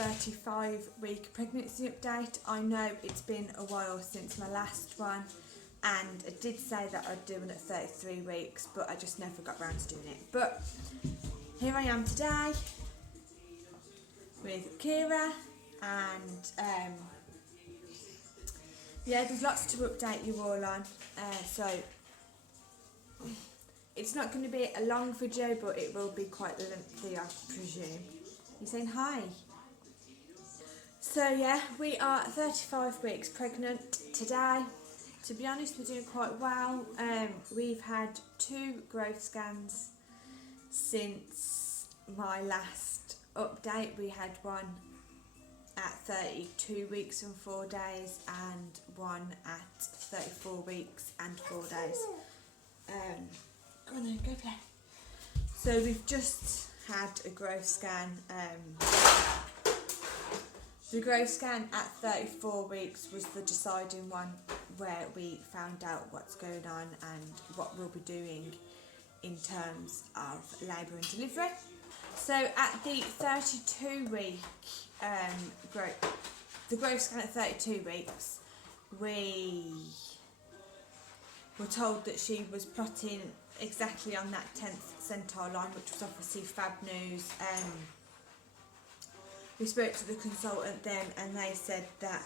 35-week pregnancy update. I know it's been a while since my last one, and I did say that I'd do it at 33 weeks, but I just never got round to doing it. But here I am today with Kira, and yeah, there's lots to update you all on. So it's not going to be a long video, but it will be quite lengthy, I presume. You saying hi? So yeah, we are 35 weeks pregnant today. To be honest, we're doing quite well. We've had 2 growth scans since my last update. We had one at 32 weeks and 4 days and one at 34 weeks and 4 days. Go on then, go play. So we've just had a growth scan. The growth scan at 34 weeks was the deciding one, where we found out what's going on and what we'll be doing in terms of labour and delivery. So at the 32-week the growth scan at 32 weeks, we were told that she was plotting exactly on that 10th centile line, which was obviously fab news. We spoke to the consultant then, and they said that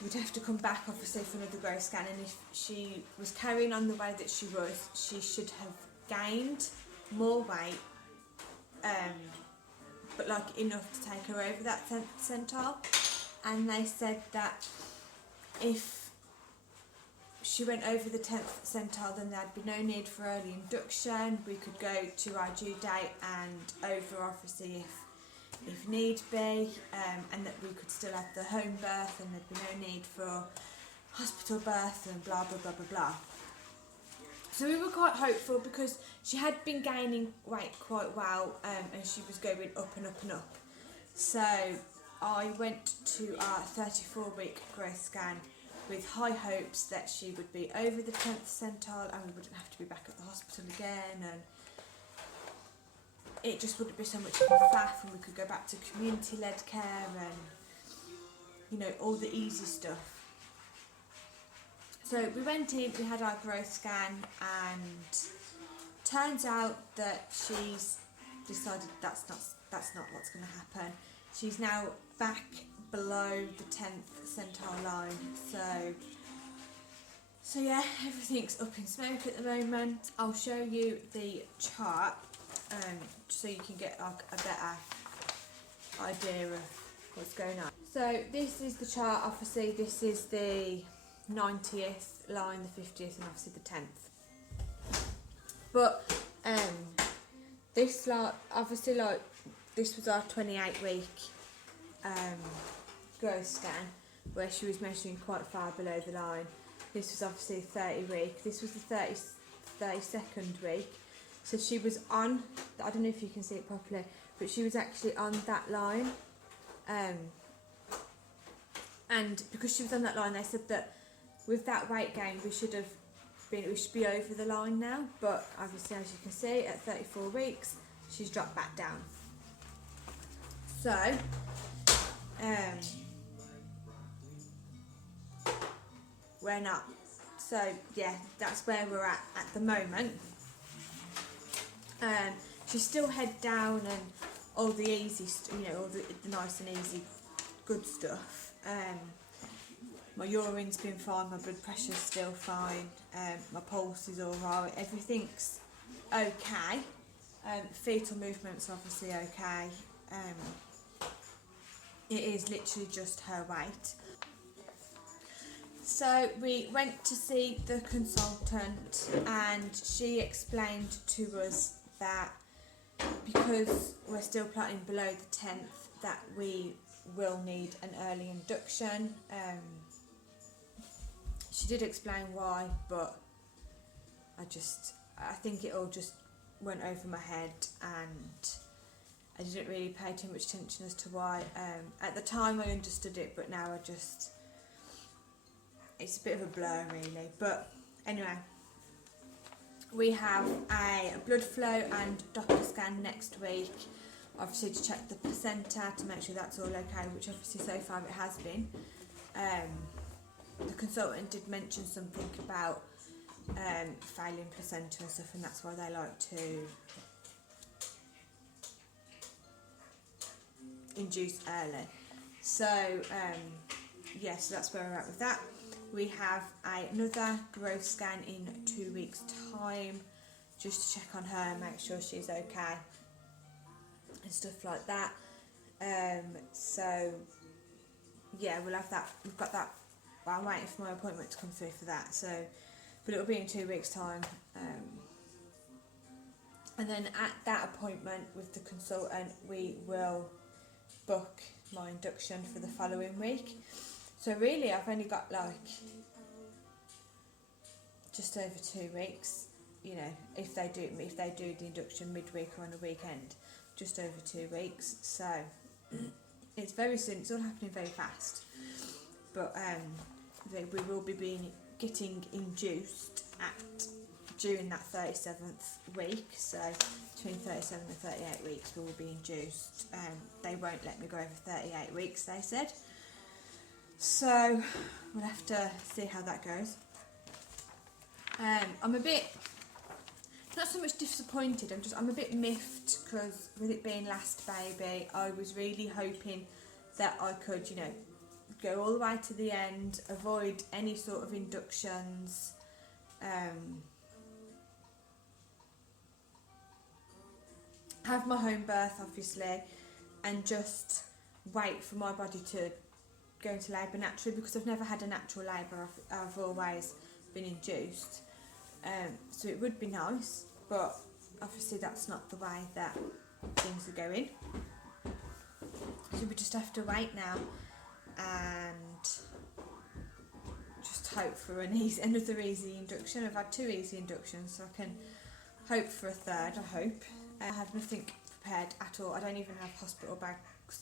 we'd have to come back obviously for another growth scan, and if she was carrying on the way that she was, she should have gained more weight, but like enough to take her over that 10th centile. And they said that if she went over the 10th centile, then there'd be no need for early induction. We could go to our due date and over, obviously, if need be, and that we could still have the home birth, and there'd be no need for hospital birth and blah blah blah blah blah. So we were quite hopeful because she had been gaining weight quite well, and she was going up and up and up. So I went to our 34-week growth scan with high hopes that she would be over the 10th centile and we wouldn't have to be back at the hospital again, and it just wouldn't be so much of a faff, and we could go back to community-led care and, you know, all the easy stuff. So we went in, we had our growth scan, and turns out that she's decided that's not what's going to happen. She's now back below the 10th centile line. So yeah, everything's up in smoke at the moment. I'll show you the chart, so you can get like a better idea of what's going on. So this is the chart. Obviously this is the 90th line, the 50th, and obviously the 10th. But this like obviously like this was our 28-week growth scan, where she was measuring quite far below the line. This was obviously 30-week. This was the 32nd week. So she was on, I don't know if you can see it properly, but she was actually on that line. And because she was on that line, they said that with that weight gain, we should be over the line now. But obviously, as you can see, at 34 weeks, she's dropped back down. So, we're not. So yeah, that's where we're at the moment. She's still head down and all the easy, all the nice and easy good stuff. My urine's been fine, my blood pressure's still fine, my pulse is alright, everything's okay. Fetal movement's obviously okay. It is literally just her weight. So we went to see the consultant, and she explained to us that because we're still plotting below the 10th, that we will need an early induction. She did explain why, but I think it all just went over my head, and I didn't really pay too much attention as to why. At the time I understood it, but now it's a bit of a blur really. But anyway, we have a blood flow and Doppler scan next week. obviously to check the placenta to make sure that's all okay, which obviously so far it has been. The consultant did mention something about failing placenta and stuff, and that's why they like to induce early. So yeah, so that's where we're at with that. We have another growth scan in 2 weeks time, just to check on her, make sure she's okay and stuff like that. So yeah, we'll have that. We've got that. Well, I'm waiting for my appointment to come through for that. So, but it'll be in 2 weeks time. And then at that appointment with the consultant, we will book my induction for the following week. So really, I've only got like just over 2 weeks. You know, if they do the induction midweek or on a weekend, just over 2 weeks. So it's very soon. It's all happening very fast. But we will be getting induced during that 37th week. So between 37 and 38 weeks, we will be induced. They won't let me go over 38 weeks, they said. So we'll have to see how that goes. I'm a bit, not so much disappointed, I'm a bit miffed, because with it being last baby, I was really hoping that I could, you know, go all the way to the end, avoid any sort of inductions, have my home birth obviously, and just wait for my body to go into labour naturally, because I've never had a natural labour. I've always been induced. So it would be nice, but obviously that's not the way that things are going. So we just have to wait now and just hope for another easy induction. I've had 2 easy inductions, so I can hope for a third, I hope. I have nothing prepared at all. I don't even have hospital bags.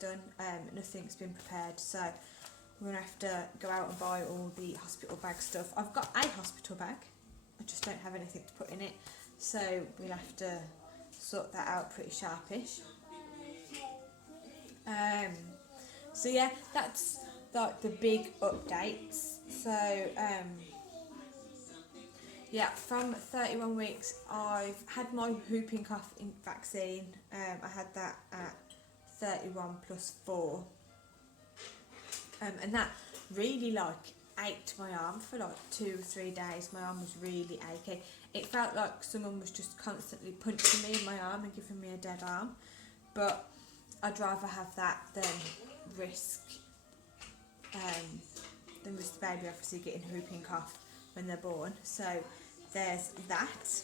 Done. Nothing's been prepared, so we're going to have to go out and buy all the hospital bag stuff. I've got a hospital bag, I just don't have anything to put in it, so we'll have to sort that out pretty sharpish. So yeah, that's like the big updates. So yeah, from 31 weeks I've had my whooping cough vaccine. I had that at 31 plus 4, and that really like ached my arm for like 2 or 3 days. My arm was really achy. It felt like someone was just constantly punching me in my arm and giving me a dead arm, but I'd rather have that than risk the baby obviously getting whooping cough when they're born. So there's that.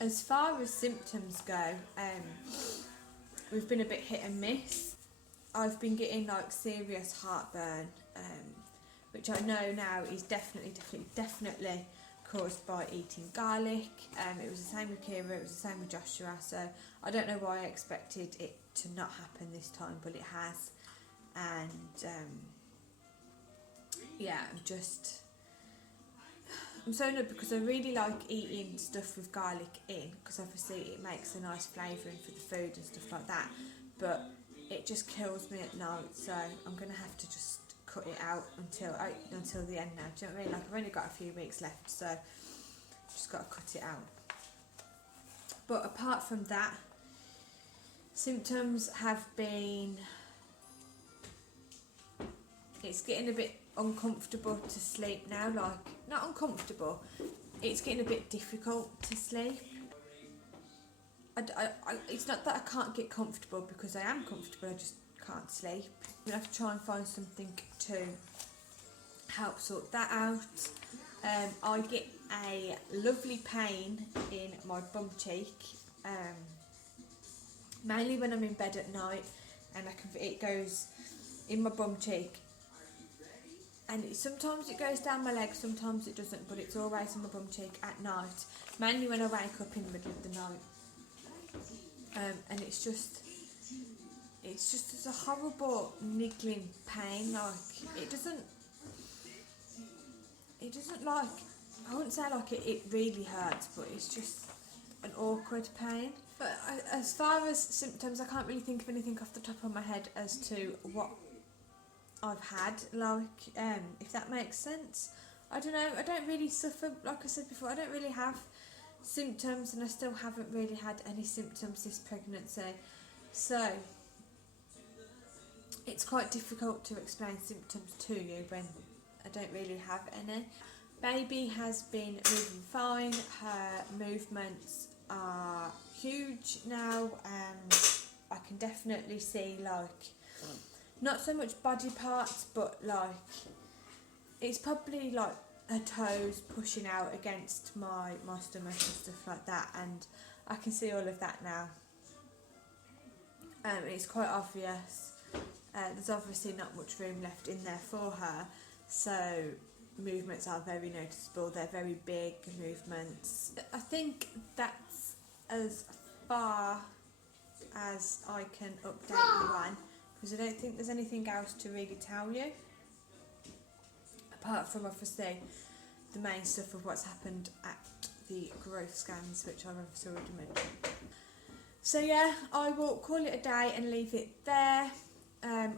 As far as symptoms go, we've been a bit hit and miss. I've been getting like serious heartburn, which I know now is definitely caused by eating garlic. It was the same with Kira, it was the same with Joshua, so I don't know why I expected it to not happen this time, but it has. And yeah, I'm so annoyed, because I really like eating stuff with garlic in, because obviously it makes a nice flavouring for the food and stuff like that, but it just kills me at night, so I'm going to have to just cut it out until the end now. Do you know what I mean? Like, I've only got a few weeks left, so just got to cut it out. But apart from that, symptoms have been, it's getting a bit uncomfortable to sleep now. Like, not uncomfortable, it's getting a bit difficult to sleep. It's not that I can't get comfortable, because I am comfortable, I just can't sleep. We'll have to try and find something to help sort that out. I get a lovely pain in my bum cheek, mainly when I'm in bed at night, and it goes in my bum cheek, and sometimes it goes down my leg, sometimes it doesn't, but it's always in my bum cheek at night, mainly when I wake up in the middle of the night. And it's just a horrible niggling pain. Like, it doesn't like, I wouldn't say like it really hurts, but it's just, an awkward pain. But as far as symptoms, I can't really think of anything off the top of my head as to what I've had, like, if that makes sense. I don't know, I don't really suffer, like I said before, I don't really have symptoms, and I still haven't really had any symptoms this pregnancy. So it's quite difficult to explain symptoms to you when I don't really have any. Baby has been moving fine, her movements are huge now, and I can definitely see, like, not so much body parts, but like, it's probably like her toes pushing out against my stomach and stuff like that, and I can see all of that now. It's quite obvious. There's obviously not much room left in there for her, so movements are very noticeable. They're very big movements. I think that's as far as I can update you on, because I don't think there's anything else to really tell you, apart from obviously the main stuff of what's happened at the growth scans, which I've obviously already mentioned. So yeah, I will call it a day and leave it there.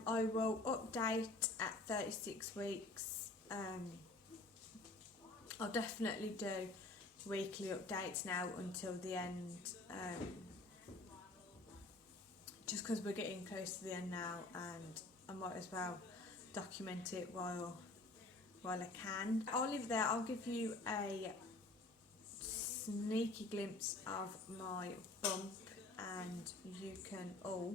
I will update at 36 weeks. I'll definitely do weekly updates now until the end, just because we're getting close to the end now, and I might as well document it while I can. I'll leave it there. I'll give you a sneaky glimpse of my bump, and you can all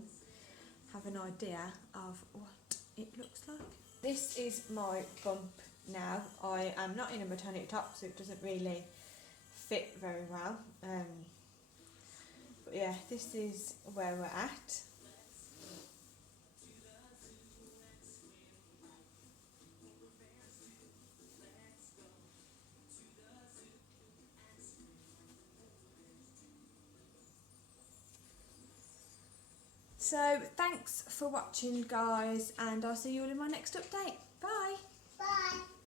have an idea of what it looks like. This is my bump now. I am not in a maternity top, so it doesn't really fit very well. But yeah, this is where we're at. So thanks for watching, guys, and I'll see you all in my next update. Bye. Bye.